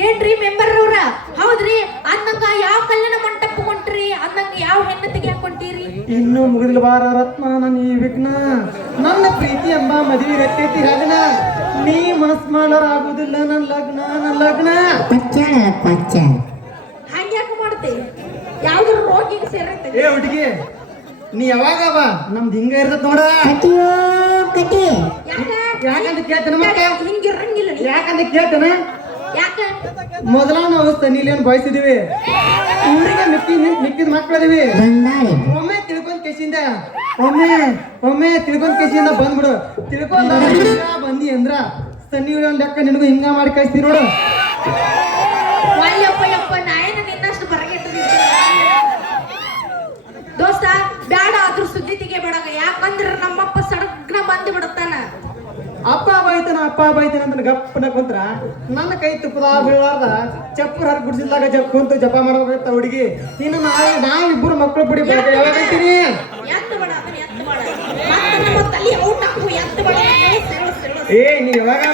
ಏನ್ರಿ ಮೆಂಬರ್ ಅವ್ರ ಹೌದ್ರಿ ಅಂದಂಗ ಯಾವ ಕಲ್ಯಾಣ ಮಂಟಪ ಕೊಂಟ್ರಿ ಅಂದಂಗ ಯಾವ ಹೆಣ್ಣತಿಗೆ ಹಾಕೊಂತೀರಿ ಇನ್ನು ಮುಗಿದ ಬಾರ ರತ್ನ ನನ್ನ ಈ ವಿಘ್ನ ನನ್ನ ಪ್ರೀತಿ ಎಂಬ ಮದುವೆ ಗಟ್ಟೈತಿ ಹಗನ ನೀ ಮನಸ್ ಮಾಡಾರ ಆಗುದಿಲ್ಲ ನನ್ನ ಲಗ್ನ ಹಂಗ್ಯಾಕ ಮಾಡ್ತಿ ಯಾವ್ದ್ರ ರೋಗಿಗೆ ಸೇರತ್ತೆ ಏ ಹುಡುಗಿ ನೀ ಯಾವಾಗ ಬಾ ನಮ್ದು ಹಿಂಗ ಇರ್ತದ ನೋಡ ಯಾಕಂತ ಕೇಳ್ತೇನೆ ಮತ್ತೆ ಹಿಂಗಿರಂಗಿಲ್ಲ ಯಾಕಂತ ಕೇಳ್ತೇನೆ ಯಾಕ ಮೊದಲ ನಾವು ಸನಿಲಿಯನ್ ಬಯಸಿದೀವಿ ಊರಿಗೆ ಮಿಕ್ಕಿದ ಮಕ್ಕಳದಿವಿ ಒಮ್ಮೆ ತಿಳ್ಕೊಂಡ್ ಕೇಸಿಂದ ಒಮ್ಮೆ ತಿಳ್ಕೊಂಡ್ ಕೇಸಿಂದ ಬಂದ್ಬಿಡು ತಿಳ್ಕೊಂಡ್ ಬಂದಿ ಅಂದ್ರ ಸನ್ನಿ ಲೆಕ್ಕ ನಿನಗೂ ಹಿಂಗ ಮಾಡಿ ಕಳಿಸ್ತೀನಿ ನೋಡು ಯಪ್ಪ ನಾಯನ ನಿನ್ನಷ್ಟು ಬರಗೆಟ್ಟಿದ್ದೀನಿ ದೋಸ್ತ ಬ್ಯಾಡ ಅದ್ರ ಸುದ್ದಿ ತೆಗಿಬೇಡ ಯಾಕಂದ್ರ ನಮ್ಮಪ್ಪ ಸಡಗ್ನ ಬಂದು ಬಿಡುತ್ತಾನ ಅಪ್ಪ ಬೈತಾನ ಅಂತ ಗಪ್ಪನ ಕುಂತ್ರ ನನ್ನ ಕೈ ತುಪ್ಪದ ಬೀಳಾರ್ದ ಚಪ್ಪು ಹರ್ ಗುಡಿಸಿದಾಗ ಕುಂತು ಜಪ ಮಾಡ್ಬೇಕಾಗ್ತ ಹುಡುಗಿ ಇನ್ನು ನಾವಿಬ್ಬರು ಮಕ್ಕಳು ಬಿಡಿ ಬರಕ ಯಾವಾಗ ಅಂತೀನಿ ಏ ನೀ ಯಾವಾಗ